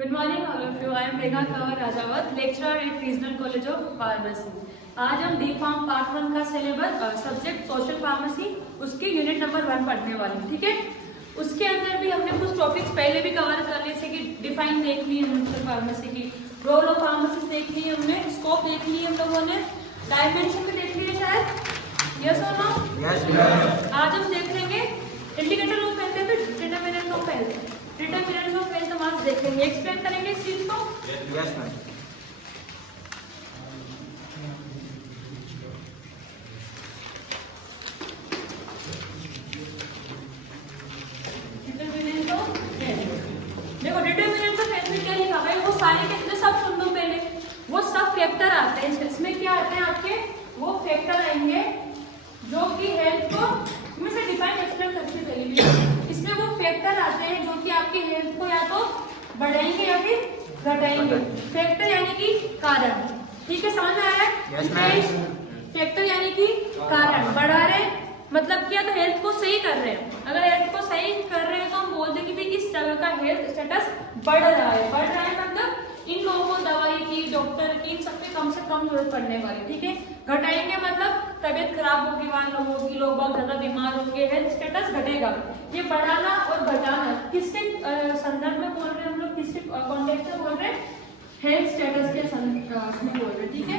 Good morning all of you. I am Megha Kawar Rajawat, lecturer at Regional College of Pharmacy. आज हम D pharm part 1 का syllabus subject social pharmacy उसके unit number 1 पढ़ने वाले हैं, ठीक है। उसके अंदर भी हमने कुछ टॉपिक्स पहले भी कवर कर लिए, जैसे कि डिफाइन देख ली है सोशल फार्मेसी की, रोल ऑफ फार्मेसी देख ली हमने, स्कोप देख ली हम लोगों ने, डायमेंशन भी देख लिए शायद, यस और नो? यस। आज हम देख लेंगे इंडिकेटर ऑफ हेल्थ है, determinant of health, determinant of health हम आज देखेंगे, एक्सप्लेन करेंगे इस चीज को। Yes ma'am. Determinant of health, देखो डिटरमिनेंट ऑफ हेल्थ में क्या लिखा हुआ है, वो सारे के अंदर सब सुन लो पहले, वो सब फैक्टर आते हैं इसमें, क्या आते हैं आपके, वो फैक्टर आएंगे जो कि हेल्थ को इसमें से डिफाइन एक्सप्लेन करके चलेंगे। इसमें वो फैक्टर आते हैं जो कि आपकी हेल्थ को या तो बढ़ाएंगे या फिर घटाएंगे। फैक्टर यानी कि कारण, ठीक है, समझ में आ रहा है? Yes ma'am. फैक्टर यानी कि कारण, बढ़ा रहे मतलब क्या, तो हेल्थ को सही कर रहे हैं। अगर हेल्थ को सही कर रहे हैं तो हम बोल देंगे कि इस जगह का हेल्थ स्टेटस बढ़ रहा है। बढ़ रहा है मतलब इन लोगों को दवाई की, डॉक्टर की, इन सबकी कम से कम जरूरत पड़ने वाली, ठीक है। घटाएंगे मतलब तबियत खराब होगी वहां लोगों की, लोग बहुत ज्यादा बीमार होंगे, हेल्थ स्टेटस घटेगा। ये बढ़ाना और घटाना किसके संदर्भ में बोल रहे हैं हम लोग, किसके कॉन्टेक्स्ट में बोल रहे हैं, हेल्थ स्टेटस के संदर्भ में बोल रहे हैं, ठीक है,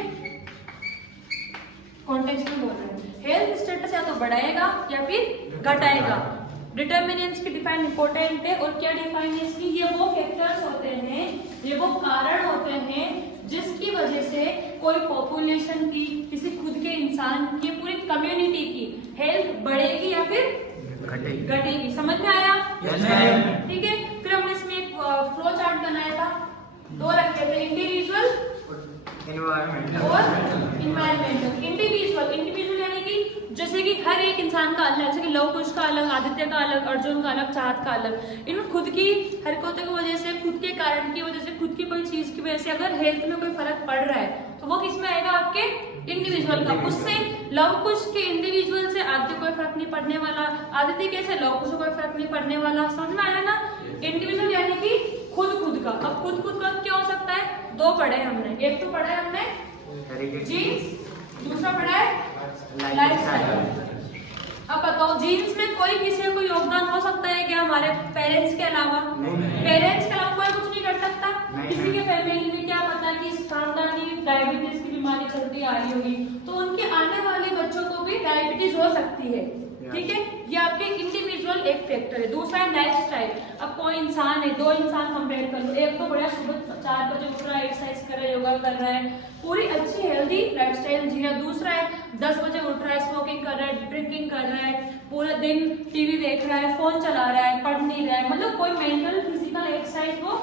कॉन्टेक्स्ट में बोल रहे हैं। हेल्थ स्टेटस या तो बढ़ाएगा या फिर घटाएगा। डिटर्मिनेंट्स की डिफाइन इंपॉर्टेंट है, और क्या डिफाइन है इसकी, ये वो फैक्टर्स होते हैं, ये वो कारण होते हैं जिसकी वजह से कोई पॉपुलेशन की, किसी खुद के इंसान की, पूरी कम्युनिटी की हेल्थ बढ़ेगी या फिर घटेगी। समझ में आया? Yes ma'am. ठीक है, फिर हमने इसमें एक फ्लो चार्ट बनाया था, दो रखे थे, इंडिविजुअल और इन्वायरमेंटल। इंडिविजुअल यानी कि जैसे कि हर एक इंसान का अलग, जैसे कि लव कुश का अलग, आदित्य का अलग, अर्जुन का अलग, चाहत का अलग, इन खुद की हरकतों की वजह से, खुद के कारण की वजह से, खुद की कोई चीज की वजह से अगर हेल्थ में कोई फर्क पड़ रहा है तो वो किसमें आएगा, आपके इंडिविजुअल का। उससे लव कुश के इंडिविजुअल से आदित्य कोई फर्क नहीं पड़ने वाला, आदित्य कैसे लव कुश कोई फर्क नहीं पड़ने वाला। समझ में आया ना? इंडिविजुअल यानी कि खुद का। अब खुद का क्या हो सकता है, दो पढ़े हमने, एक तो पढ़ा है हमने जीन्स, दूसरा पढ़ा है लाइफस्टाइल। अब बताओ जीन्स में कोई किसी को योगदान हो सकता है क्या, हमारे पेरेंट्स के अलावा? पेरेंट्स के अलावा कोई कुछ नहीं कर सकता। किसी के फैमिली में क्या पता कि खानदानी डायबिटीज की बीमारी चलती आ रही होगी, तो उनके आने वाले बच्चों को भी डायबिटीज हो सकती है, ठीक है। ये आपके इंडिविजुअल एक फैक्टर है। दूसरा है लाइफस्टाइल। अब कोई इंसान है, दो इंसान कंपेयर कर लो, एक तो बढ़िया सुबह 4 बजे उठ रहा है, एक्सरसाइज कर रहा है, योगा कर रहा है, पूरी अच्छी हेल्दी लाइफस्टाइल जी रहा है। दूसरा है 10 बजे उठ रहा है, स्मोकिंग कर रहा है, ड्रिंकिंग कर रहा है, पूरा दिन टीवी देख रहा है, फोन चला रहा है, पढ़ नहीं रहा है, मतलब कोई मेंटल फिजिकल एक्सरसाइज वो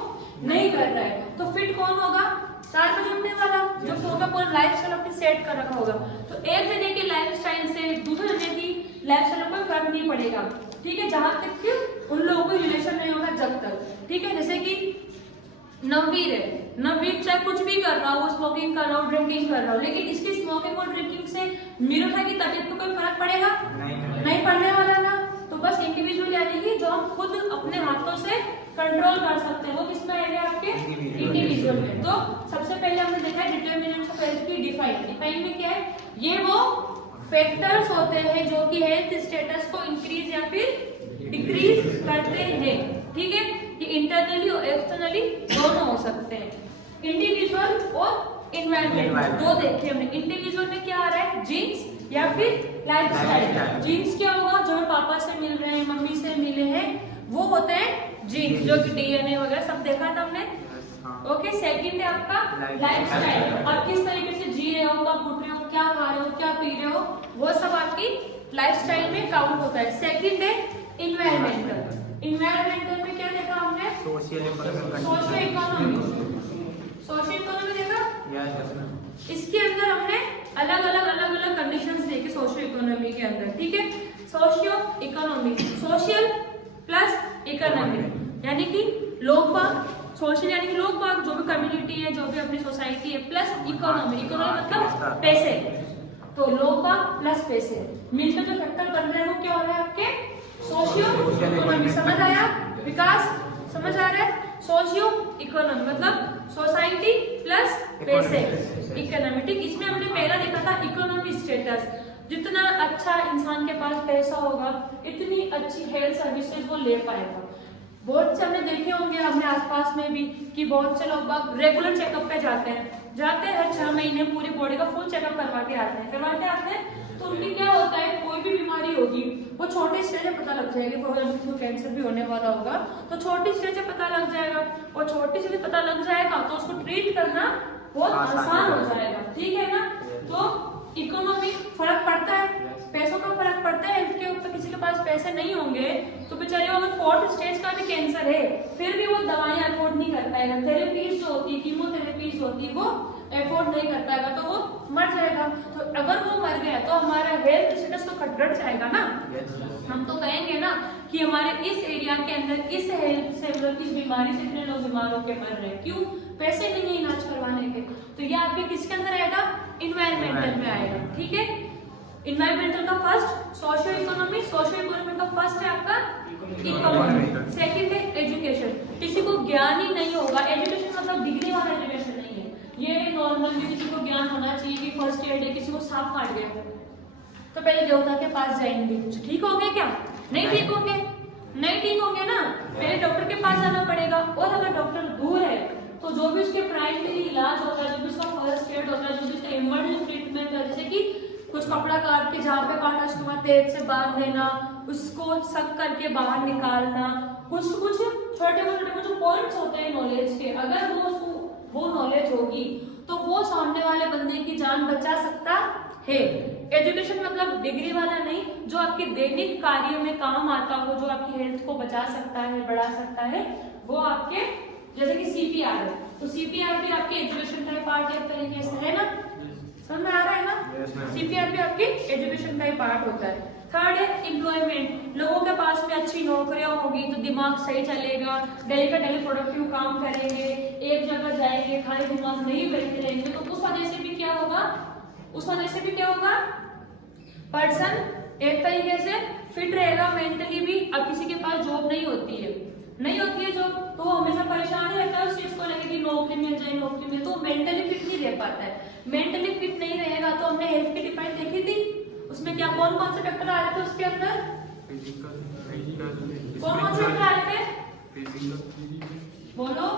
नहीं कर रहा है। तो फिट कौन होगा, 4 बजे उठने वाला, जो होगा पूरा लाइफस्टाइल अपनी सेट कर रखा होगा। तो एक जने की लाइफस्टाइल से दूसरे जने की लाइफस्टाइल में कोई फर्क नहीं पड़ेगा, ठीक है, जहां तक कि उन लोगों को रिलेशन नहीं होगा जब तक, ठीक है। जैसे कि नववीर है, नववीर चाहे कुछ भी कर रहा हो, स्मोकिंग कर रहा हो, ड्रिंकिंग कर रहा हो, लेकिन इसकी स्मोकिंग और ड्रिंकिंग से मीरा की तबीयत पर कोई फर्क पड़ेगा नहीं पड़ने वाला ना। तो बस इंडिविजुअल यानी कि जो हम खुद अपने हाथों से कंट्रोल कर सकते हैं, वो किसमें आएगा, आपके इंडिविजुअल में। तो सबसे पहले हमने देखा है डिटरमिनेंट्स ऑफ हेल्थ की डिफाइन में क्या है, ये वो फैक्टर्स होते हैं जो कि हेल्थ स्टेटस को इंक्रीज या फिर डिक्रीज करते हैं, ठीक है। ये इंटरनली और एक्सटर्नली दोनों हो सकते हैं, इंडिविजुअल और इन्वायरमेंटल। दो देखे हमने, इंडिविजुअल में क्या आ रहा है, जीन्स या फिर लाइफस्टाइल। जीन्स क्या होगा, जो पापा से मिल रहे हैं, मम्मी से मिले हैं, वो होते हैं जीन्स, जो कि डीएनए वगैरह सब देखा था हमने, ओके। सेकंड है आपका लाइफस्टाइल, आप किस तरीके से जी रहे हो, कब उठ रहे हो, क्या खा रहे हो, क्या पी रहे हो, वो सब आपकी लाइफस्टाइल में काउंट होता है। सेकंड है इन्वायरमेंटल। इन्वायरमेंटल में क्या देखा हमने, सोशल इकोनॉमी। सोशल इकोनॉमी देखा, इसके अंदर हमने अलग अलग कंडीशंस देखे सोशियो इकोनॉमी के अंदर, ठीक है। Socio economy, social plus economy यानी कि लोग बाग, सोशल यानी कि लोग बाग, जो भी कम्युनिटी है, जो भी अपनी सोसाइटी है, प्लस इकोनॉमी, इकोनॉमी मतलब पैसे, तो लोग बाग प्लस पैसे मिलकर जो फैक्टर बन रहे हैं वो क्या हो रहा है, आपके सोशियो इकोनॉमी। समझ आया विकास, समझ आ रहा है? सोशियो इकोनॉमी मतलब सोसाइटी प्लस बेसिक इकोनॉमी। ठीक, इसमें हमने पहला देखा था इकोनॉमी स्टेटस। जितना अच्छा इंसान के पास पैसा होगा इतनी अच्छी हेल्थ सर्विसेज वो ले पाएगा। बहुत से हमने देखे होंगे अपने आसपास में भी कि बहुत से लोग रेगुलर चेकअप पे जाते हैं हर 6 महीने पूरी बॉडी का फुल चेकअप करवाते आते हैं। तो उनकी क्या होता है, कोई भी बीमारी होगी वो छोटे स्टेज में पता लग जाएगी। फॉर एग्जाम्पल किसी को कैंसर भी होने वाला होगा तो छोटी स्टेज में पता लग जाएगा, और छोटी स्टेज में पता लग जाएगा तो उसको ट्रीट करना बहुत आसान हो जाएगा। ठीक है ना। तो इकोनॉमी फर्क पड़ता है, पैसों का फर्क पड़ता है हेल्थ के ऊपर। किसी के पास पैसे नहीं होंगे तो बेचारे अगर 4th स्टेज का भी कैंसर है फिर भी वो दवाइयां अफोर्ड नहीं कर पाएगा, थेरेपीज जो होती है, कीमोथेरेपीज होती है वो अफोर्ड नहीं कर पाएगा तो वो मर जाएगा। तो अगर वो मर गया तो हमारा हेल्थ स्टेटस तो खटखट जाएगा ना। हम तो कहेंगे ना कि हमारे इस एरिया के अंदर इस हेल्थ से मतलब इस बीमारी से इतने लोग बीमार होकर मर रहे हैं, क्यों? पैसे नहीं है इलाज करवाने के। तो ये आपके किसके अंदर आएगा? इन्वायरमेंटल में आएगा। ठीक है, इन्वायरमेंटल का फर्स्ट, सोशियो इकोनॉमी का फर्स्ट है आपका इकोनॉमी, सेकंड है एजुकेशन। किसी को ज्ञान ही नहीं होगा, एजुकेशन मतलब डिग्री वाला एजुकेशन नहीं है, ये नॉर्मल भी किसी को ज्ञान होना चाहिए कि फर्स्ट एड है, किसी को सांप काट गया तो पहले देवता के पास जाएंगे, ठीक होंगे क्या? नहीं ठीक होंगे, नहीं ठीक होंगे ना, पहले डॉक्टर के पास जाना पड़ेगा। और अगर डॉक्टर दूर है तो जो भी उसके प्राइमरी इलाज होता है, जो भी उसका फर्स्ट एड होता है, जो भी उसका इमरजेंसी ट्रीटमेंट है, जैसे कि कुछ कपड़ा काट के जहाँ पे काटा उसके बाद तेज से बांध देना, उसको सक करके बाहर निकालना, कुछ छोटे मोटे जो पॉइंट्स होते हैं नॉलेज के, अगर वो नॉलेज होगी तो वो सामने वाले बंदे की जान बचा सकता है। एजुकेशन मतलब डिग्री वाला नहीं, जो आपके दैनिक कार्य में काम आता हो, जो आपकी हेल्थ को बचा सकता है, बढ़ा सकता है, वो आपके, जैसे कि सीपीआर है तो सीपीआर भी आपके एजुकेशन का पार्ट है, एक तरीके से, है ना? समझ में आ रहा है ना? सीपीआर भी आपके एजुकेशन का ही पार्ट होता है। थर्ड है एम्प्लॉयमेंट। लोगों के पास में अच्छी नौकरियां होगी तो दिमाग सही चलेगा, डेली का डेली प्रोडक्टिव काम करेंगे, एक जगह जाएंगे, खाली दिमाग नहीं बैठे रहेंगे, तो उस वजह से भी क्या होगा, पर्सन एक तरीके से फिट रहेगा मेंटली भी। अब किसी के पास जॉब नहीं होती है जॉब, तो हमेशा परेशान रहता है उस चीज को लेकर कि नौकरी मिल जाए, तो मेंटली फिट नहीं रह पाता है। मेंटली फिट नहीं रहेगा तो हमने हेल्थ की डिफाइन देखी थी, उसमें क्या कौन से फैक्टर आ रहे थे उसके अंदर, कौन से फैक्टर आ रहे थे? बोलो,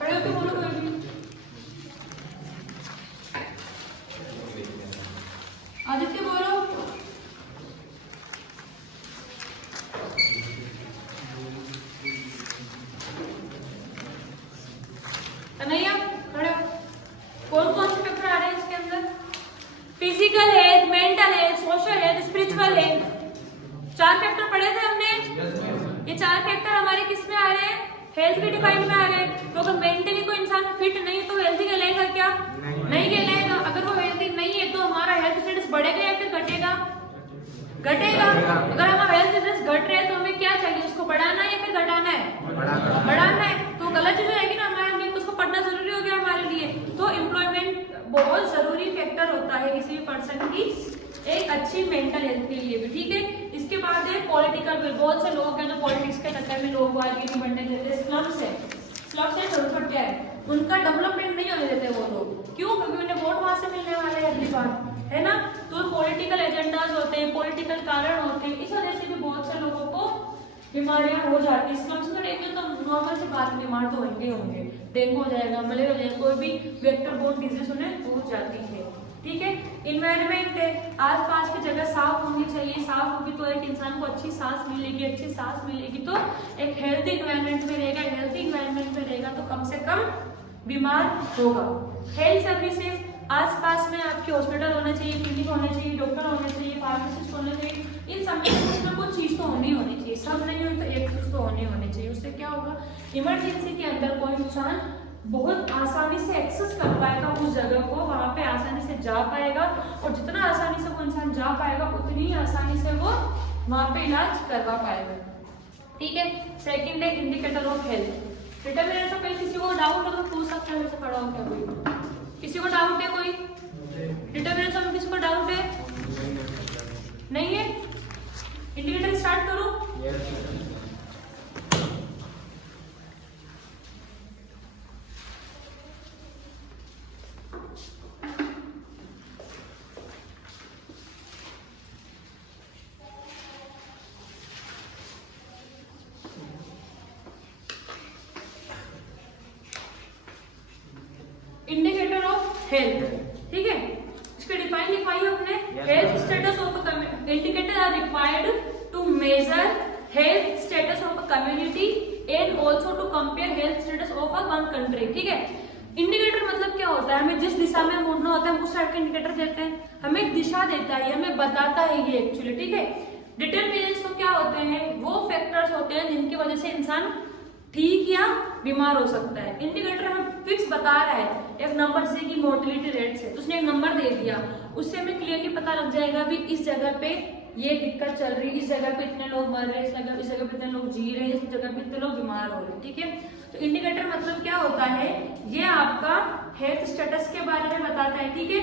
खड़े होके बोलो कोई भी। आदित्य बोलो। कन्हैया खड़े। कौन से फैक्टर आ रहे हैं इसके अंदर? Physical health, mental health, social health, spiritual health, 4 factor पढ़े थे हमने। ये 4 फैक्टर हमारे किस में आ रहे हैं? हेल्थ के डिफाइन में आ रहे हैं। तो अगर मेंटली कोई इंसान फिट नहीं तो हेल्थी कहलाएगा क्या? नहीं कहलाएगा। अगर वो हेल्थी नहीं है तो हमारा हेल्थ स्टेटस बढ़ेगा या फिर घटेगा? अगर हमारा हेल्थ स्टेटस घट रहा है तो हमें क्या चाहिए, उसको बढ़ाना है या फिर घटाना है? बढ़ाना है। तो गलत चीज रहेगी ना हमारे लिए, तो उसको पढ़ना जरूरी हो गया हमारे लिए। तो एम्प्लॉयमेंट बहुत जरूरी फैक्टर होता है किसी भी पर्सन की एक अच्छी मेंटल हेल्थ के लिए भी। ठीक है, इसके बाद है पॉलिटिकल विल। बहुत से लोग हैं जो पॉलिटिक्स के चक्कर में लोग आगे नहीं बढ़ने देते। स्लम्स है छोटे क्या है, उनका डेवलपमेंट नहीं होने देते वो लोग। क्यों? क्योंकि उन्हें वोट वहां से मिलने वाला है अगली बार, है ना? तो पॉलिटिकल एजेंडाज होते हैं, पॉलिटिकल कारण होते हैं, इस वजह से भी बहुत से लोगों को बीमारियां हो जाती है। स्लम्स में रहेंगे तो नॉर्मल से बात, बीमार तो होंगे, डेंगू हो जाएगा, मलेरिया हो जाएगा, कोई भी वेक्टर बोर्न डिजीज उन्हें हो जाती है। ठीक है, इन्वायरमेंट है, आसपास की जगह साफ होनी चाहिए। साफ होगी तो एक इंसान को अच्छी सांस मिलेगी, तो एक हेल्थी इन्वायरमेंट में रहेगा। हेल्थी इन्वायरमेंट में रहेगा तो कम से कम बीमार होगा। हेल्थ सर्विसेज, आसपास में आपके हॉस्पिटल होना चाहिए, क्लिनिक होना चाहिए, डॉक्टर होना चाहिए, फार्मासिस्ट होना चाहिए। इन सब में कुछ चीज तो होनी चाहिए, सब नहीं हुई तो एक चीज तो होनी चाहिए। उससे क्या होगा, इमरजेंसी के अंदर कोई इंसान बहुत आसानी से एक्सेस कर पाएगा उस जगह को, वहां पे आसानी से जा पाएगा, और जितना आसानी से वो इंसान जा पाएगा उतनी ही आसानी से वो वहां पे इलाज करवा पाएगा। ठीक है, सेकंड है indicator of health. Determinants of health, किसी को डाउट हो तो पूछ सकते हैं, खड़ा हो क्या कोई? किसी को डाउट है? कोई डिटरमिनेंट्स ऑफ, किसी को डाउट है? नहीं है? इंडिकेटर स्टार्ट करो। हेल्थ, ठीक है। इसके डिफाइन लिखवाइए अपने, health status of a indicator are required to measure health status of a community and also to compare health status of a one country, ठीक है। इंडिकेटर मतलब क्या होता है, हमें जिस दिशा में मुड़ना होता है हम उस साइड का इंडिकेटर देते हैं, हमें दिशा देता है, हमें बताता है ये एक्चुअली, ठीक है। डिटरमिनेंट्स तो क्या होते हैं, वो फैक्टर्स होते हैं जिनकी वजह से इंसान ठीक या बीमार हो सकता है। इंडिकेटर हमें फिक्स बता रहा है एक नंबर से कि मोर्टेलिटी रेट से, तो उसने एक नंबर दे दिया, उससे हमें क्लियरली पता लग जाएगा भी इस जगह पे ये दिक्कत चल रही है, इस जगह पे इतने लोग मर रहे हैं, इस जगह पे इतने लोग जी रहे हैं, इस जगह पे इतने लोग बीमार हो रहे हैं, ठीक है। तो इंडिकेटर मतलब क्या होता है, ये आपका हेल्थ स्टेटस के बारे में बताता है, ठीक है।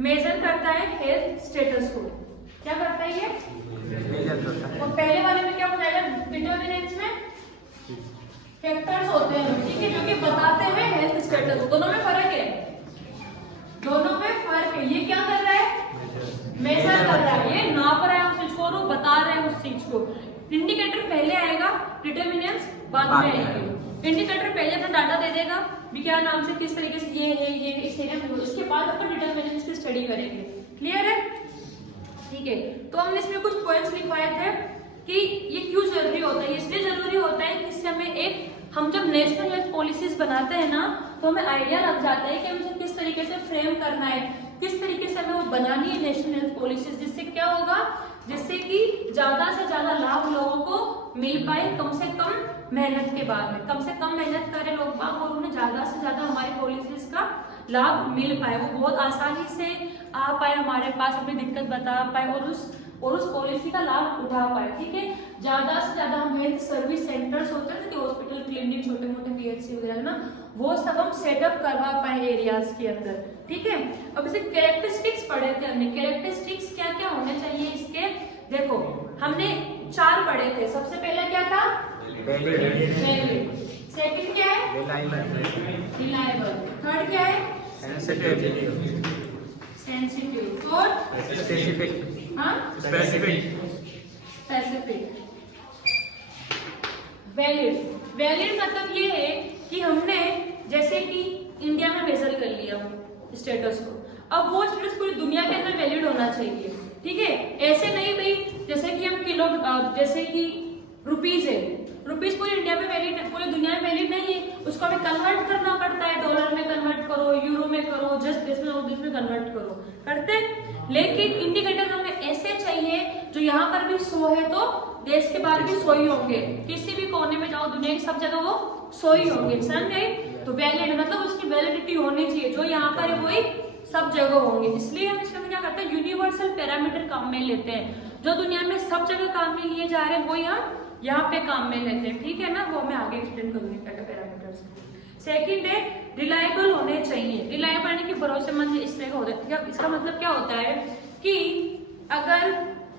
मेजर करता है हेल्थ स्टेटस को, क्या करता है ये मेजर करता है। और पहले वाले में क्या बताया, डिटरमिनेंट्स में फैक्टर्स होते हैं, ठीक है, जो कि बताते हैं हेल्थ स्टेटस। दोनों में फर्क है, दोनों में फर्क है। ये क्या कर रहा है, मेजर कर रहा है, ये नाप रहा है उस चीज को और वो बता रहे हैं उस चीज को। इंडिकेटर पहले आएगा, डिटरमिनेंट्स बाद में आएंगे। इंडिकेटर पहले अपना डाटा दे देगा भी क्या नाम से किस तरीके से ये है, ये इस एरिया में, उसके बाद अपन डिटरमिनेंट्स की स्टडी करेंगे। क्लियर है, ठीक है। तो हमने इसमें कुछ पॉइंट्स लिखवाए थे कि ये क्यों जरूरी होता है। इसलिए जरूरी होता है कि इससे हमें एक, हम जब नेशनल हेल्थ पॉलिसीज बनाते हैं ना, तो हमें आइडिया लग जाता है कि हमें किस तरीके से फ्रेम करना है, किस तरीके से हमें वो बनानी है नेशनल हेल्थ पॉलिसीज, जिससे क्या होगा, जिससे कि ज्यादा से ज्यादा लाभ लोगों को मिल पाए कम से कम मेहनत के बाद में, कम से कम मेहनत करें लोग बाग और उन्हें ज्यादा से ज्यादा हमारी पॉलिसीज का लाभ मिल पाए, वो बहुत आसानी से आ पाए हमारे पास, अपनी दिक्कत बता पाए और उस पॉलिसी का लाभ उठा पाए, ठीक है। ज्यादा से ज्यादा हम हेल्थ सर्विस सेंटर्स होते हैं ना, हॉस्पिटल, क्लिनिक, छोटे मोटे पीएचसी वगैरह ना, वो सब हम सेटअप करवा पाए एरियाज के अंदर, ठीक है। अब इसे कैरेक्टरिस्टिक्स पढ़े थे हमने, कैरेक्टरिस्टिक्स क्या क्या होने चाहिए इसके, देखो हमने 4 पढ़े थे। सबसे पहले क्या था, वैलिड, सेकंड क्या है, रिलायबल, थर्ड क्या है, सेंसिटिव, और स्पेसिफिक, वैलिड मतलब ये है कि हमने जैसे कि इंडिया में मेजर कर लिया स्टेटस को, अब वो स्टेटस पूरी दुनिया के अंदर वैलिड होना चाहिए, ठीक है। ऐसे नहीं भाई, जैसे कि हम किलो, जैसे कि रुपीज है, रुपीज पूरी इंडिया में वैलिड, पूरी दुनिया में वैलिड नहीं है, उसको हमें कन्वर्ट करना पड़ता है, डॉलर में कन्वर्ट करो, यूरो में करो, जस्ट देश में कन्वर्ट करो, करते। लेकिन इंडिकेटर हमें ऐसे चाहिए जो यहाँ पर भी 100 है तो देश के बाहर भी 100 ही होंगे, किसी भी कोने में जाओ दुनिया की सब जगह वो 100 ही होंगे, समझे। तो वैलिड मतलब उसकी वैलिडिटी होनी चाहिए, जो यहाँ पर है वही सब जगह होंगे। इसलिए हम इसमें क्या करते हैं, यूनिवर्सल पैरामीटर काम में लेते हैं, जो दुनिया में सब जगह काम में लिए जा रहे हैं वही हम यहाँ पे काम में लेते हैं, ठीक है ना। वो मैं आगे एक्सप्लेन करूंगी पैरामीटर्स। सेकंड है रिलायबल होने चाहिए, रिलायबल यानी कि भरोसेमंद, इस तरह का होता है। इसका मतलब क्या होता है कि अगर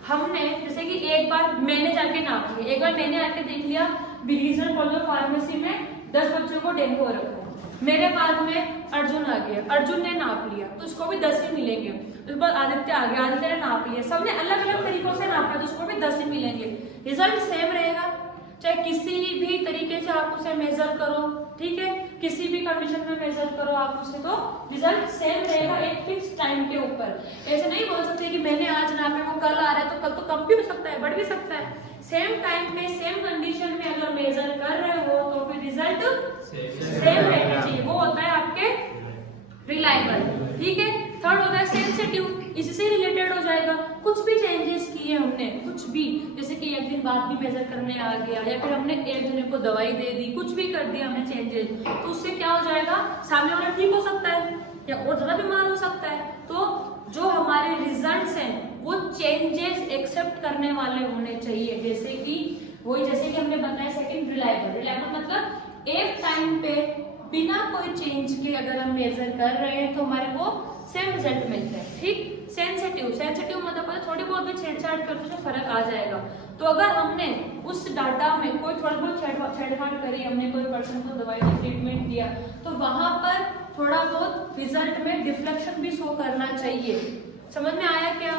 हमने जैसे कि एक बार मैंने जाके नाप लिया, एक बार मैंने आके देख लिया रीजनल कॉलेज ऑफ फार्मेसी में 10 बच्चों को डेंगू हो रखा है, मेरे बाद में अर्जुन आ गया, अर्जुन ने नाप लिया तो उसको भी 10 ही मिलेंगे। उसके बाद आदित्य आ गया, आदित्य ने नाप लिया, सबने अलग अलग तरीकों से नापा तो उसको भी 10 ही मिलेंगे, रिजल्ट सेम रहेगा। चाहे किसी भी तरीके से आप उसे मेजर करो, ठीक है, किसी भी कंडीशन में मेजर करो आप उसे, तो रिजल्ट सेम रहेगा एक फिक्स टाइम के ऊपर। ऐसे नहीं बोल सकते कि मैंने आज नापे वो कल आ रहा है, तो कल तो कम भी हो सकता है, बढ़ भी सकता है। सेम टाइम में सेम कंडीशन में अगर मेजर कर रहे हो तो फिर रिजल्ट सेम रहना चाहिए, वो होता है आपके रिलायबल, ठीक है। थर्ड होता है सेंसिटिव, इससे रिलेटेड हो जाएगा, कुछ भी चेंजेस किए हमने, कुछ भी, जैसे कि एक दिन बाद भी मेजर करने आ गया, या फिर हमने एक जने को दवाई दे दी, कुछ भी कर दिया हमने चेंजेस, तो उससे क्या हो जाएगा, सामने वाला ठीक हो सकता है या और ज्यादा बीमार हो सकता है। तो जो हमारे रिजल्ट्स हैं वो चेंजेस एक्सेप्ट करने वाले होने चाहिए, जैसे कि वही, जैसे कि हमने बताया सेकंड रिलायबल, रिलायबल मतलब एक टाइम पे बिना कोई चेंज के अगर हम मेजर कर रहे हैं तो हमारे को सेम रिजल्ट मिलता है, ठीक। सेंसिटिव, सेंसिटिव मतलब थोड़ी बहुत भी छेड़छाड़ करते तो फर्क आ जाएगा। तो अगर हमने उस डाटा में कोई थोड़ा बहुत छेड़छाड़ करी, हमने कोई पर्सन को दवाई दी, ट्रीटमेंट दिया, तो वहां पर थोड़ा बहुत रिजल्ट में डिफ्लेक्शन भी शो करना चाहिए। समझ में आया क्या?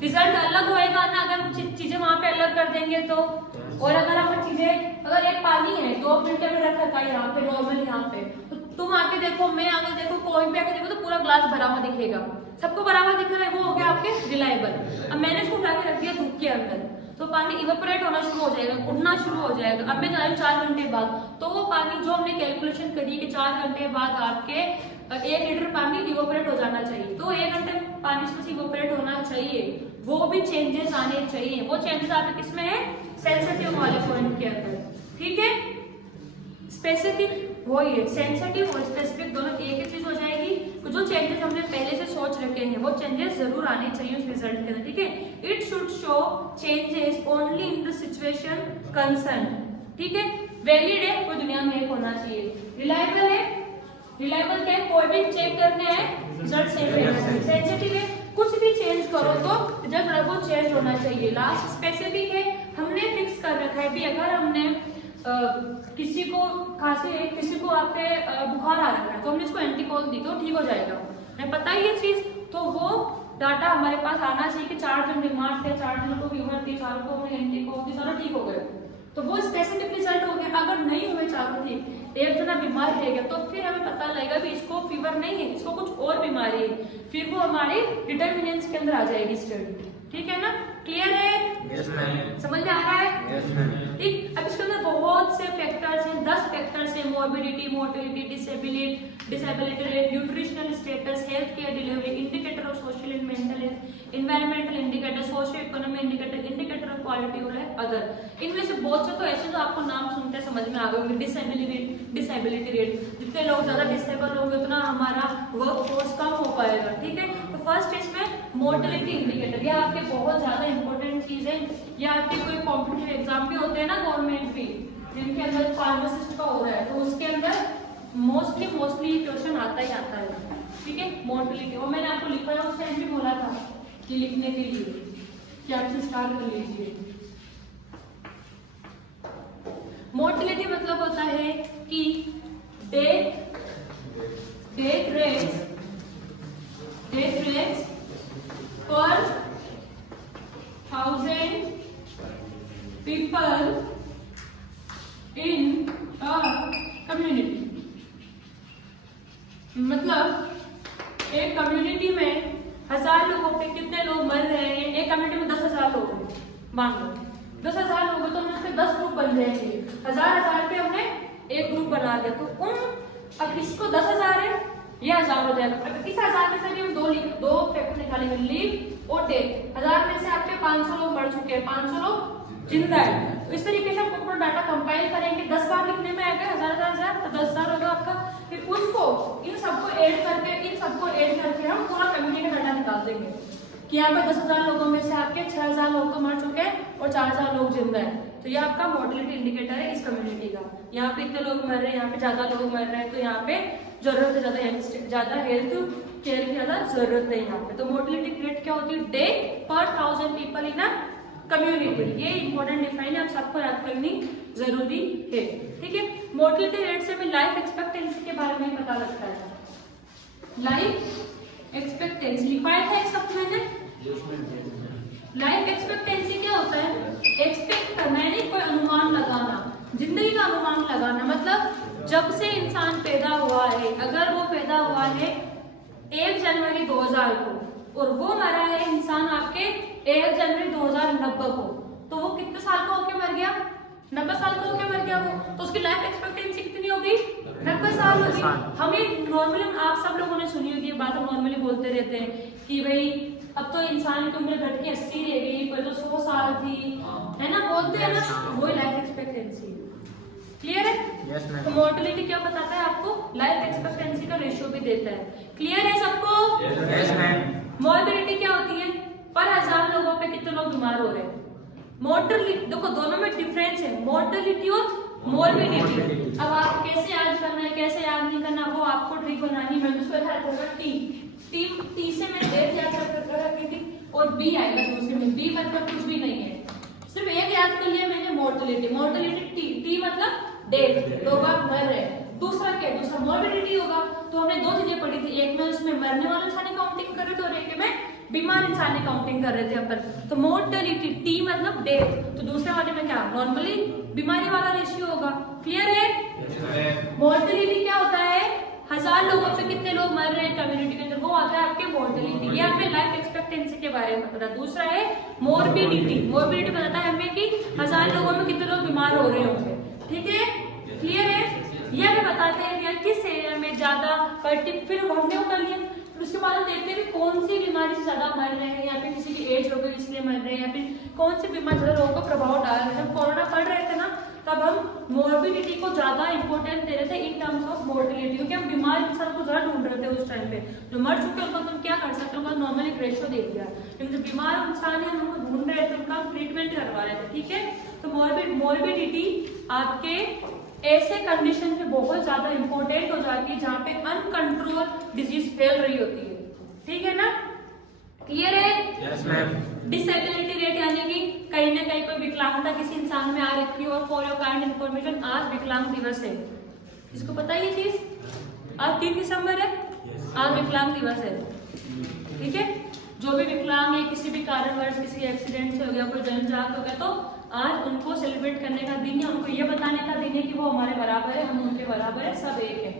रिजल्ट अलग होएगा ना अगर हम चीजें वहां पे अलग कर देंगे तो। और अगर हम चीजें, अगर एक पानी है 2 मिनट में रख रखा है यहाँ पे नॉर्मल, यहाँ पे तो तुम आके देखो, मैं आके देखो, कोई भी आके देखो तो पूरा पूरा ग्लास भरा हुआ दिखेगा, सबको भरा हुआ दिख रहा है, वो हो गया आपके रिलायबल। अब मैंने इसको उठा के रख दिया धूप के अंदर, तो पानी इवेपोरेट होना शुरू हो जाएगा, उड़ना शुरू हो जाएगा। अब मैं जा रही हूँ 4 घंटे बाद, तो वो पानी जो हमने कैलकुलेशन करी कि 4 घंटे बाद आपके 1 लीटर पानी इवेपोरेट हो जाना चाहिए, तो 1 घंटे पानी इसमें इवेपोरेट होना चाहिए, वो भी चेंजेस आने चाहिए। वो चेंजेस आपके किसमें है? सेंसिटिव वाले पॉइंट के अंदर, ठीक है। स्पेसिफिक वो ये सेंसिटिव और स्पेसिफिक दोनों एक ही चीज हो जाएगी। तो जो चेंजेस हमने पहले से सोच रखे हैं वो चेंजेस जरूर आने चाहिए उस रिजल्ट के अंदर, ठीक है। It should show changes only in the situation concern, ठीक है। वैलिड है, कोई दुनिया में एक होना चाहिए। रिलायबल है, रिलायबल क्या है? कोई भी चेक करने है रिजल्ट सेम रहना चाहिए। सेंसिटिव है, कुछ भी चेंज करो तो रिजल्ट वो चेंज होना चाहिए। लास्ट स्पेसिफिक है, हमने फिक्स कर रखा है भी अगर हमने किसी को खांसी है, किसी को आपके बुखार आ रखा है, तो हमने इसको एंटीकॉल दी तो ठीक हो जाएगा, हमें पता ही ये चीज, तो वो डाटा हमारे पास आना चाहिए कि 4 जन बीमार थे, 4 जनों को फीवर थी, 4 को हमने एंटीकॉल दी, सारा ठीक हो गए, तो वो स्पेसिफिक रिजल्ट हो गया। अगर नहीं हुए 4 ठीक, एक जना बीमार रह गया, तो फिर हमें पता लगेगा कि इसको फीवर नहीं है, इसको कुछ और बीमारी है, फिर वो हमारी डिटर्मिनेंट्स के अंदर आ जाएगी स्टडी, ठीक है ना। क्लियर है? Yes ma'am. समझ में आ रहा है? Yes ma'am. ठीक। अब इसके अंदर बहुत से फैक्टर्स हैं, 10 फैक्टर्स हैं, morbidity, mortality, disability rate, nutritional status, health care delivery, indicator of social and mental health, environmental indicator, socio economic indicator, indicator of quality और है अदर। इनमें से बहुत से तो ऐसे जो आपको नाम सुनते समझ में आ गए। डिसेबिलिटी रेट, जितने लोग ज्यादा डिसेबल होंगे उतना हमारा वर्क फोर्स कम हो पाएगा, ठीक है। तो फर्स्ट इसमें मोर्टेलिटी इंडिकेटर, ये आपके बहुत ज्यादा इंपॉर्टेंट चीज है। या आपके कोई कॉम्पिटिटिव एग्जाम भी होते हैं ना गवर्नमेंट भी, जिनके अंदर फार्मासिस्ट का हो रहा है, तो उसके अंदर मोस्टली क्वेश्चन आता ही आता है, ठीक है। मोर्टेलिटी, और मैंने आपको लिखा है उस टाइम भी बोला था कि लिखने के लिए कि आपसे स्टार्ट कर लीजिए। मोर्टेलिटी मतलब होता है कि डेथ रेट्स पर 1000 people in a community। मतलब एक कम्युनिटी में 1000 लोगों पे कितने लोग मर रहे हैं। एक कम्युनिटी में 10,000 लोग हैं, मान लो 10,000 लोग हैं, तो हमने उसके 10 ग्रुप बन जाएंगे, 1000 पे हमने एक ग्रुप बना दिया, तो अब इसको 10,000 है, ये 1000 हो जाएगा। अब इस 1000 में से भी हम दो फैक्टर निकालेंगे, लिव और डेथ। 1000 में से आपके 500 लोग मर चुके हैं, 500 लोग जिंदा है, तो इस तरीके से आप पूरा डाटा कंपाइल करेंगे। 10 बार लिखने में आएगा 1000 तो 10,000 होगा आपका। फिर उसको इन सबको ऐड करके हम पूरा कम्युनिटी का डाटा निकाल देंगे कि यहाँ पे 10,000 लोगों में से आपके 6,000 लोग तो मर चुके हैं और 4,000 लोग जिंदा है, तो ये आपका मोर्टेलिटी इंडिकेटर है इस कम्युनिटी का। यहाँ पे इतने लोग मर रहे हैं, यहाँ पे ज्यादा लोग मर रहे हैं, तो यहाँ पे जरूरत है ज्यादा हेल्थ केयर की ज्यादा जरूरत है यहाँ पे। तो मोर्टेलिटी रेट क्या होती है? डेथ पर 1000 पीपल इन अ कम्युनिटी। ये इंपॉर्टेंट डिफाइन है, आप सबको याद करनी जरूरी है, ठीक है। मोर्टेलिटी रेट से हमें लाइफ एक्सपेक्टेंसी के बारे में पता लगता है। लाइफ एक्सपेक्टेंसी लिखवाया था एक शब्द मैंने। लाइफ एक्सपेक्टेंसी क्या होता है? एक्सपेक्ट करना यानी कोई अनुमान लगाना, जिंदगी का अनुमान लगाना। मतलब जब से इंसान पैदा हुआ है, अगर वो पैदा हुआ है 1 जनवरी 2000 को और वो मरा है इंसान आपके 1 जनवरी 2090 को, तो वो कितने साल का होके मर गया? 90 साल का होके मर गया वो, तो उसकी लाइफ एक्सपेक्टेंसी कितनी होगी? 90 साल होगी। हमें नॉर्मली, आप सब लोगों ने सुनी होगी ये बात, हम नॉर्मली बोलते रहते हैं कि भाई अब तो इंसान की उम्र घट के 80 रह गई, कोई तो 100 साल थी, है ना, बोलते हैं ना, वही लाइफ एक्सपेक्टेंसी। क्लियर है? Yes ma'am. तो मोर्टेलिटी क्या बताता है आपको? लाइफ एक्सपेक्टेंसी का रेशियो भी देता है। क्लियर है सबको? Yes ma'am. मोर्टेलिटी क्या होती है? पर 1000 लोगों पे कितने लोग बीमार हो रहे हैं। मोर्टेलिटी देखो, दोनों में डिफरेंस है, मोर्टेलिटी और मोर्बिडिटी। अब आप कैसे याद करना है, कैसे याद नहीं करना, वो आपको ट्रिक बनानी। मैं उसको याद करूंगा टी से मैं डेथ याद रखी थी और बी आएगा दूसरे में। बी मतलब कुछ भी नहीं है, सिर्फ एक याद कर लिया मैंने, मोर्टेलिटी। टी मतलब डेथ, लोग मर रहे हैं। दूसरा क्या? दूसरा मोर्बिडिटी होगा। तो हमने 2 चीजें पढ़ी थी, एक में उसमें मरने वाले इंसान की काउंटिंग कर रहे थे और एक में बीमार इंसान की काउंटिंग कर रहे थे अपन। तो मोर्टेलिटी टी मतलब डेथ, तो दूसरे वाले में क्या? नॉर्मली बीमारी वाला रेशियो होगा। क्लियर है? मोर्टेलिटी क्या होता है? 1000 लोगों पे कितने लोग मर रहे हैं कम्युनिटी के अंदर, मोर्टेलिटी, ये हमें लाइफ एक्सपेक्टेंसी के बारे में पता। दूसरा है मोर्बिडिटी, मोर्बिडिटी बताता है हमें कि 1000 लोगों में कितने लोग बीमार हो रहे होंगे, ठीक है, क्लियर है। ये हमें बताते हैं कि किस एरिया में ज्यादा फिर हमने वो कर लिया। फिर उसके बाद हम देखते हैं कि कौन सी बीमारी से ज्यादा मर रहे हैं, या फिर किसी की एज हो गई इसलिए मर रहे हैं, या फिर कौन सी बीमारी ज्यादा लोगों को प्रभाव डाल रहे हैं। जब कोरोना पढ़ रहे थे ना, तब हम मोर्बिडिटी को ज्यादा इंपॉर्टेंस दे रहे थे इन टर्म्स ऑफ मोर्टिलिटी, क्योंकि हम बीमार इंसान को ज्यादा ढूंढ रहे थे उस टाइम पे। जो मर चुके हैं उनको तुम क्या कर सकते हो, उनको नॉर्मली रेशियो दे दिया, लेकिन जो बीमार इंसान है हम उनको ढूंढ रहे थे, उनका ट्रीटमेंट करवा रहे थे, ठीक है। तो मोर्बिडिटी आपके ऐसे कंडीशन में बहुत ज्यादा इंपॉर्टेंट हो जाती है जहाँ पे अनकंट्रोल डिजीज फैल रही होती है, ठीक है ना, क्लियर है। Yes ma'am. डिसेबिलिटी रेट यानी कि कहीं ना कहीं कोई विकलांगता किसी इंसान में आ रखी है, और फॉर योर काइंड इन्फॉर्मेशन आज विकलांग दिवस है, किसको पता है ये चीज? आज 3 दिसंबर है, आज विकलांग दिवस है, ठीक है। जो भी विकलांग है किसी भी कारणवश किसी एक्सीडेंट से हो गया, कोई जन्मजात हो गया, तो आज उनको सेलिब्रेट करने का दिन है, उनको ये बताने का दिन है कि वो हमारे बराबर है, हम उनके बराबर है, सब एक है।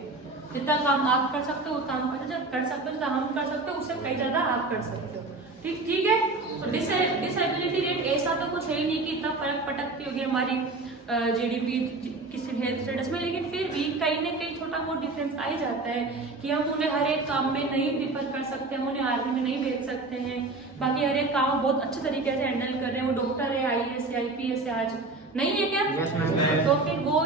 जितना काम आप कर सकते हो उतना हम कर सकते हो, जितना हम कर सकते हो उससे कई ज्यादा आप कर सकते हो, ठीक है। तो डिसेबिलिटी रेट ऐसा तो कुछ है ही नहीं कि इतना फर्क पटकती होगी हमारी जीडीपी किसी हेल्थ स्टेटस में, लेकिन फिर भी कहीं ना कहीं छोटा बहुत डिफरेंस आ ही जाता है कि हम उन्हें हर एक काम में नहीं प्रीफर कर सकते, हम उन्हें आर्मी में नहीं भेज सकते हैं, बाकी हर एक काम बहुत अच्छे तरीके से हैंडल कर रहे हैं, वो डॉक्टर है, IAS है, IPS है, आज नहीं है क्या? तो फिर वो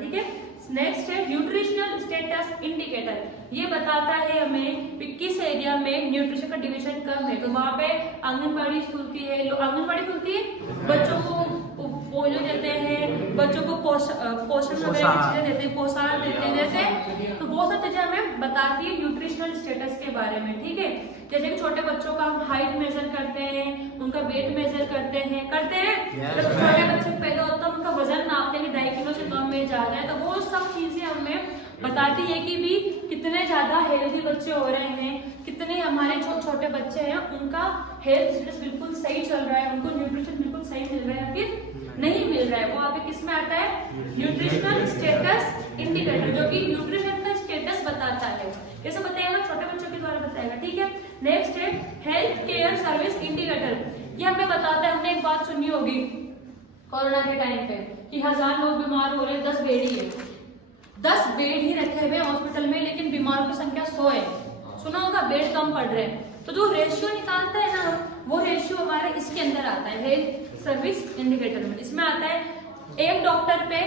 ठीक है। नेक्स्ट है न्यूट्रिशनल स्टेटस इंडिकेटर, ये बताता है हमें कि किस एरिया में न्यूट्रिशन का डिवीजन कम है, तो वहाँ पे आंगनबाड़ी खुलती है, आंगनबाड़ी खुलती है, बच्चों को पोलियो देते हैं, बच्चों को पोषण वगैरह की चीजें देते हैं, पोषण देते हैं, जैसे तो वो सब चीजें हमें बताती है न्यूट्रिशनल स्टेटस के बारे में, ठीक है। जैसे कि छोटे बच्चों का हम हाइट मेजर करते हैं, उनका वेट मेजर करते हैं जब छोटे बच्चे पैदा होते हैं उनका वजन नापते हैं 2.5 किलो से कम में ज्यादा है, तो वो सब चीजें हमें बताती है कि भी कितने ज्यादा हेल्दी बच्चे हो रहे हैं, कितने हमारे छोटे बच्चे हैं उनका हेल्थ स्टेटस बिल्कुल सही चल रहा है, उनको न्यूट्रिशन बिल्कुल सही मिल रहा है, फिर नहीं मिल रहा है, वो आपके किस में आता है? न्यूट्रिशनल स्टेटस इंडिकेटर, जो कि न्यूट्रिशन का स्टेटस बताता है। कैसे बताएगा? छोटे बच्चों के द्वारा बताएगा, ठीक है। नेक्स्ट है हेल्थ केयर सर्विस इंडिकेटर, ये हमें बताता है, हमने एक बात सुनी होगी कोरोना के टाइम पे कि 1000 लोग बीमार हो रहे हैं, 10 बेड ही है, 10 बेड ही रखे हुए हॉस्पिटल में, लेकिन बीमारों की संख्या 100 है, सुना होगा बेड कम पड़ रहे हैं, तो जो रेशियो निकालता है ना, वो रेशियो हमारे इसके अंदर आता है हेल्थ सर्विस इंडिकेटर में। इसमें आता है एक डॉक्टर पे,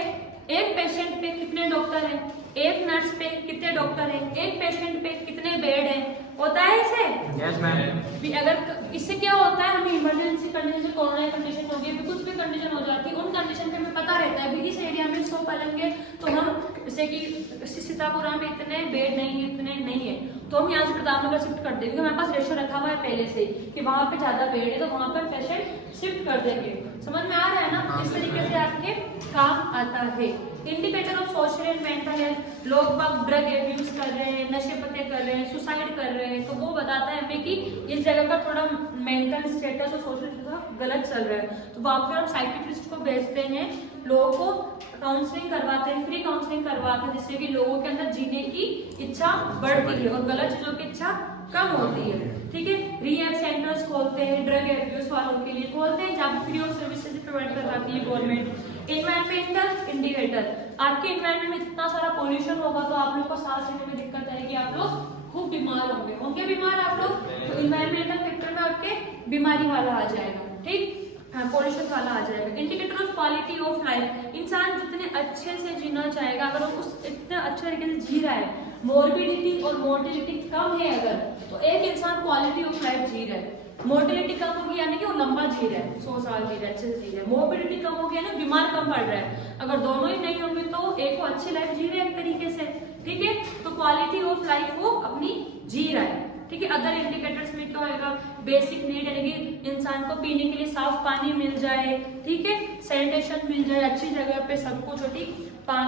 एक पेशेंट पे कितने डॉक्टर हैं, एक नर्स पे कितने डॉक्टर हैं, एक पेशेंट पे कितने बेड हैं, होता है इसे? Yes ma'am. अगर इससे क्या होता है, हमें इमरजेंसी कंडीशन से कोरोना कंडीशन हो गई, कुछ भी कंडीशन हो जाती है, उन कंडीशन पे हमें पता रहता है इस एरिया में 100 पलंग है, तो हम जैसे कि सीतापुरा में इतने बेड नहीं है, इतने नहीं है, तो हम यहाँ से प्रतापनगर शिफ्ट कर देंगे, हमारे पास रेशो रखा हुआ है पहले से कि वहाँ पे ज्यादा बेड है, तो वहाँ पर पेशेंट शिफ्ट कर देंगे। समझ में आ रहा है ना? इस तरीके से आपके काम आता है। Indicator of social and mental health, लोग बाग ड्रग एब्यूज कर रहे हैं, नशे पत्ते कर रहे हैं, सुसाइड कर रहे हैं, तो वो बताता है हमें कि इस जगह का थोड़ा मेंटल स्टेटस और सोशल स्टेटस गलत चल रहा है, तो वहाँ पर हम साइकियाट्रिस्ट को भेजते हैं, लोगों को काउंसलिंग करवाते हैं, फ्री काउंसलिंग करवाते हैं, जिससे कि लोगों के अंदर जीने की इच्छा बढ़ती है और गलत चीजों की इच्छा कम होती है, ठीक है। रिहैब सेंटर्स खोलते हैं, ड्रग एब्यूज वालों के लिए खोलते हैं, जहाँ फ्री ऑफ सर्विसेज प्रोवाइड करवाती है गवर्नमेंट। एनवायरमेंटल इंडिकेटर, आपके एनवायरमेंट में इतना सारा पोल्यूशन होगा तो आप लोग को सांस लेने में दिक्कत आएगी, आप लोग खूब बीमार होंगे बीमार आप लोग, तो एनवायरमेंटल फैक्टर में आपके बीमारी वाला आ जाएगा, ठीक, हाँ, पोल्यूशन वाला आ जाएगा। Indicator of quality of life, इंसान जितने अच्छे से जीना चाहेगा, अगर वो उस इतने अच्छे तरीके से जी रहा है, मोर्बिडिटी और मोर्टिलिटी कम है अगर, तो एक इंसान क्वालिटी ऑफ लाइफ जी रहा है। मोर्टिलिटी कम होगी यानी कि वो लंबा जी रहा है, 100 साल जी रहा है, अच्छे से जी रहा है। मोर्बिडिटी कम होगी यानी बीमार कम पड़ रहा है, अगर दोनों ही नहीं होंगे तो एक वो अच्छी लाइफ जी रहा है एक तरीके से, ठीक है, तो क्वालिटी ऑफ लाइफ वो अपनी जी रहा है, ठीक है। अदर इंडिकेटर्स में क्या होगा? बेसिक नीड यानी कि इंसान को पीने के लिए साफ पानी मिल जाए, ठीक है, सैनिटेशन मिल जाए अच्छी जगह पे, सब कुछ, ठीक,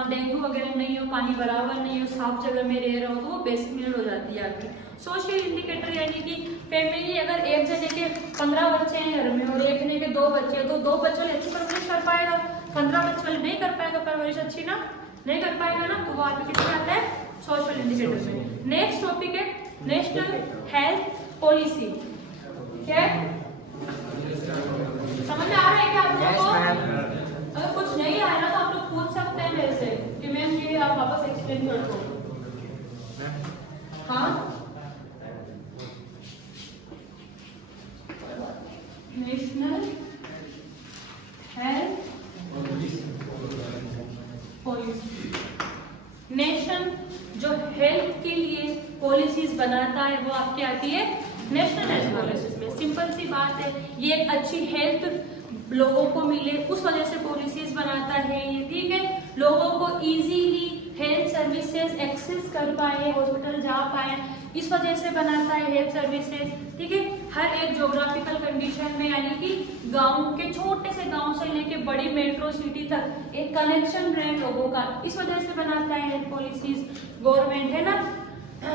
डेंगू वगैरह नहीं हो, पानी बराबर नहीं हो, साफ जगह में रह रहा हो, तो वो बेसिक नीड हो जाती है आपकी। सोशल इंडिकेटर यानी कि फैमिली, अगर एक जने के 15 बच्चे हैं घर में और एक जने के 2 बच्चे हैं, तो 2 बच्चों वाले अच्छी परवरिश कर पाएगा, 15 बच्चों वाले नहीं कर पाएगा परवरिश अच्छी ना, नहीं कर पाएगा ना, तो वो आपके किसमें आता है? सोशल इंडिकेटर में। नेक्स्ट टॉपिक है नेशनल हेल्थ पॉलिसी। क्या है? समझ में आ रहा है क्या आप लोगों Yes, को? ma'am. अगर कुछ नहीं आया ना तो आप लोग पूछ सकते हैं मेरे से कि मैम ये आप वापस एक्सप्लेन कर दो। हाँ, नेशनल हेल्थ पॉलिसी। नेशन जो हेल्थ के लिए पॉलिसीज बनाता है वो आपकी आती है नेशनल हेल्थ पॉलिसीज में। सिंपल सी बात है, ये एक अच्छी हेल्थ लोगों को मिले उस वजह से पॉलिसीज बनाता है ये, ठीक है। लोगों को इजीली हेल्थ सर्विसेज एक्सेस कर पाए, हॉस्पिटल जा पाए, इस वजह से बनाता है हेल्थ सर्विसेज, ठीक है। हर एक ज्योग्राफिकल कंडीशन में, यानी कि गांव के छोटे से गांव से लेके बड़ी मेट्रो सिटी तक एक कनेक्शन रहे लोगों का, इस वजह से बनाता है हेल्थ पॉलिसीज गवर्नमेंट, है ना।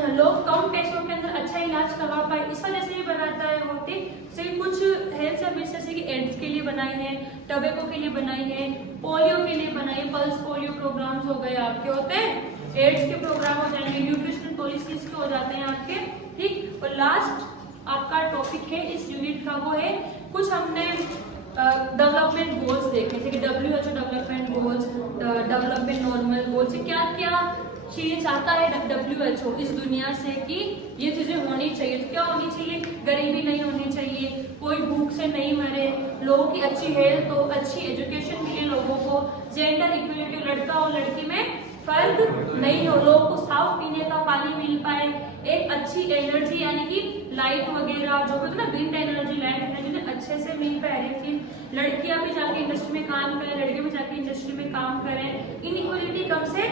लोग कम पैसों के अंदर अच्छा इलाज करवा पाए, इस वजह से भी बनाता है वो, ठीक। से कुछ हेल्थ सर्विस जैसे कि एड्स के लिए बनाई है, टबेको के लिए बनाई है, पोलियो के लिए बनाई है, पल्स पोलियो प्रोग्राम्स हो गए आपके, होते हैं एड्स के प्रोग्राम हो जाएंगे, न्यूट्रिशनल पॉलिसीज के हो जाते हैं आपके, ठीक। और लास्ट आपका टॉपिक है इस यूनिट का, वो है कुछ हमने डेवलपमेंट गोल्स देखे, जैसे कि WHO development goals, development normal goals, क्या क्या चीज चाहता है WHO इस दुनिया से कि ये चीजें होनी चाहिए। तो क्या होनी चाहिए? गरीबी नहीं होनी चाहिए, कोई भूख से नहीं मरे, लोगों की अच्छी हेल्थ हो, अच्छी एजुकेशन मिले लोगों को, जेंडर इक्वलिटी, लड़का और लड़की में फर्क नहीं हो, लोगों को साफ पीने का पानी मिल पाए, एक अच्छी एनर्जी यानी कि लाइट वगैरह जो भी ना विंड एनर्जी, लैंड एनर्जी अच्छे से मिल पाए, हर एक चीज। लड़कियां भी जाके इंडस्ट्री में काम करें, लड़के भी जाके इंडस्ट्री में काम करें, इनइक्वलिटी कम से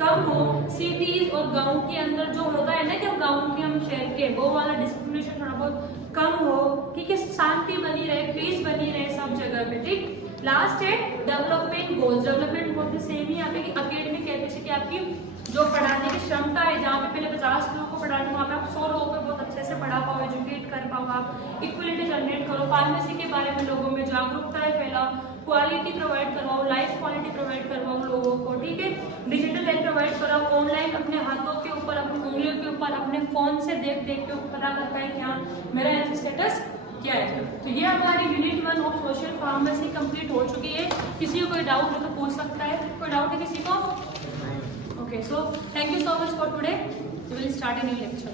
कम हो। सिटीज और गांव के अंदर जो होता है ना कि गांव के हम शहर के, वो वाला डिस्क्रिमिनेशन थोड़ा बहुत कम हो, ठीक है। शांति बनी रहे, पीस बनी रहे सब जगह पे, ठीक। लास्ट है डेवलपमेंट गोल्स। डेवलपमेंट गोल में सेम ही आपकी एकेडमिक कैपेसिटी, आपकी जो पढ़ाने की क्षमता है, जहाँ पे पहले 50 लोगों को पढ़ाने, वहाँ पे आप 100 लोगों को बहुत अच्छे से पढ़ा पाओ, एजुकेट कर पाओ, आप इक्वलिटी जनरेट करो, फार्मेसी के बारे में लोगों में जागरूकता है फैलाओ, क्वालिटी प्रोवाइड करवाओ, लाइफ क्वालिटी प्रोवाइड करवाओ लोगों को, ठीक है। डिजिटल हेल्थ प्रोवाइड कराओ, ऑनलाइन अपने हाथों के ऊपर, अपनी उंगलियों के ऊपर, अपने फोन से देख देख के पता करता है कि हाँ मेरा हेल्थ स्टेटस क्या है। तो ये हमारी unit 1 of social pharmacy complete हो चुकी है। किसी को कोई डाउट हो तो पूछ सकता है, कोई डाउट है किसी को? Okay, so thank you so much for today, we will start a new lecture.